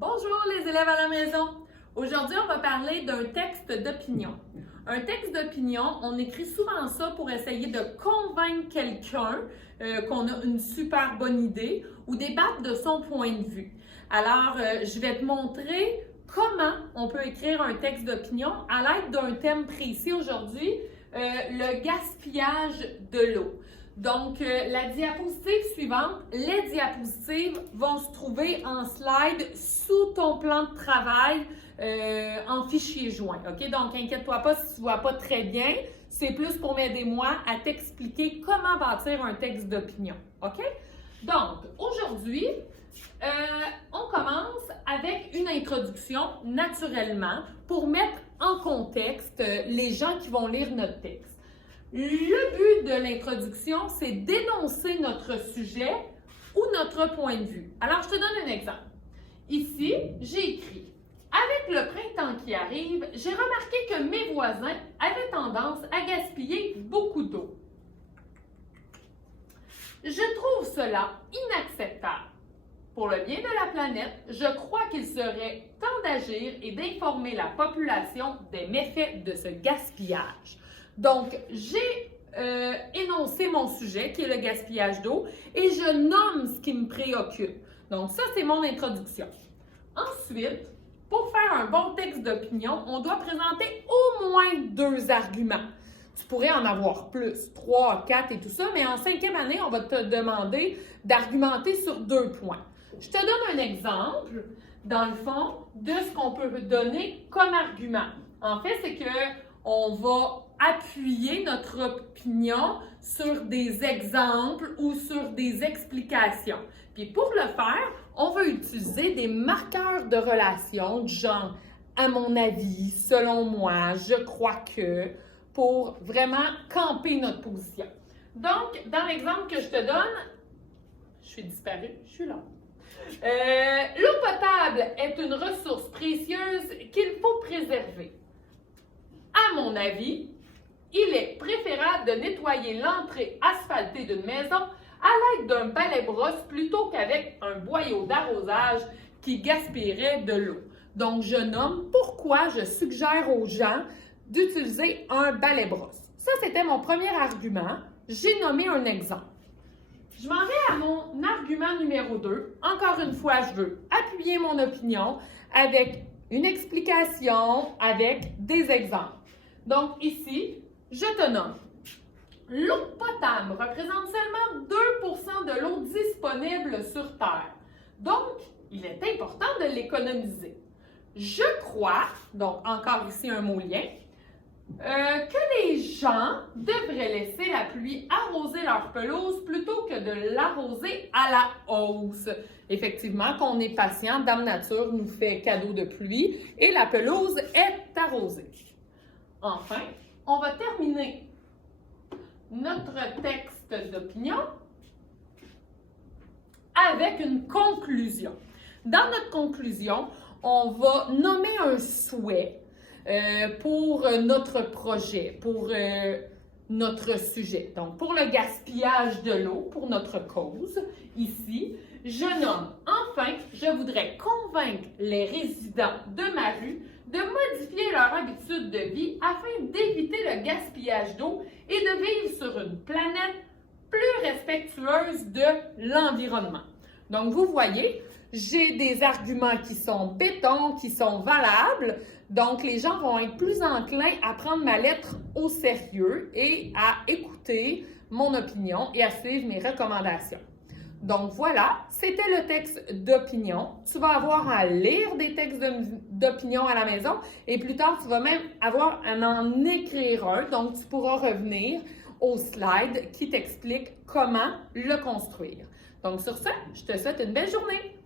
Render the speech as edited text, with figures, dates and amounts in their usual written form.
Bonjour les élèves à la maison! Aujourd'hui, on va parler d'un texte d'opinion. Un texte d'opinion, on écrit souvent ça pour essayer de convaincre quelqu'un qu'on a une super bonne idée ou débattre de son point de vue. Alors, je vais te montrer comment on peut écrire un texte d'opinion à l'aide d'un thème précis aujourd'hui, le gaspillage de l'eau. Donc, la diapositive suivante, les diapositives vont se trouver en slide sous ton plan de travail en fichier joint. OK? Donc, inquiète-toi pas si tu ne vois pas très bien. C'est plus pour m'aider moi à t'expliquer comment bâtir un texte d'opinion. OK? Donc, aujourd'hui, on commence avec une introduction naturellement pour mettre en contexte les gens qui vont lire notre texte. Le but de l'introduction, c'est d'énoncer notre sujet ou notre point de vue. Alors, je te donne un exemple. Ici, j'ai écrit « Avec le printemps qui arrive, j'ai remarqué que mes voisins avaient tendance à gaspiller beaucoup d'eau. Je trouve cela inacceptable. Pour le bien de la planète, je crois qu'il serait temps d'agir et d'informer la population des méfaits de ce gaspillage. » Donc, j'ai énoncé mon sujet, qui est le gaspillage d'eau, et je nomme ce qui me préoccupe. Donc, ça, c'est mon introduction. Ensuite, pour faire un bon texte d'opinion, on doit présenter au moins 2 arguments. Tu pourrais en avoir plus, 3, 4 et tout ça, mais en 5e année, on va te demander d'argumenter sur 2 points. Je te donne un exemple, dans le fond, de ce qu'on peut donner comme argument. En fait, c'est qu'on va appuyer notre opinion sur des exemples ou sur des explications. Puis pour le faire, on va utiliser des marqueurs de relation, du genre « à mon avis »,« selon moi »,« je crois que », pour vraiment camper notre position. Donc, dans l'exemple que je te donne, je suis disparue, je suis là. L'eau potable est une ressource précieuse qu'il faut préserver. À mon avis, il est préférable de nettoyer l'entrée asphaltée d'une maison à l'aide d'un balai-brosse plutôt qu'avec un boyau d'arrosage qui gaspillerait de l'eau. Donc, je nomme pourquoi je suggère aux gens d'utiliser un balai-brosse. Ça, c'était mon premier argument. J'ai nommé un exemple. Je m'en vais à mon argument numéro 2. Encore une fois, je veux appuyer mon opinion avec une explication, avec des exemples. Donc, ici, je te nomme. L'eau potable représente seulement 2% de l'eau disponible sur Terre. Donc, il est important de l'économiser. Je crois, donc encore ici un mot lien, que les gens devraient laisser la pluie arroser leur pelouse plutôt que de l'arroser à la hausse. Effectivement, qu'on est patient, Dame Nature nous fait cadeau de pluie et la pelouse est arrosée. Enfin, on va terminer notre texte d'opinion avec une conclusion. Dans notre conclusion, on va nommer un souhait pour notre projet, pour notre sujet. Donc, pour le gaspillage de l'eau, pour notre cause, ici, je nomme « Enfin, je voudrais convaincre les résidents de ma rue de modifier leur habitude de vie afin d'éviter le gaspillage d'eau et de vivre sur une planète plus respectueuse de l'environnement. » Donc, vous voyez, j'ai des arguments qui sont béton, qui sont valables. Donc, les gens vont être plus enclins à prendre ma lettre au sérieux et à écouter mon opinion et à suivre mes recommandations. Donc, voilà, c'était le texte d'opinion. Tu vas avoir à lire des textes d'opinion à la maison et plus tard, tu vas même avoir à en écrire un. Donc, tu pourras revenir au slide qui t'explique comment le construire. Donc, sur ce, je te souhaite une belle journée.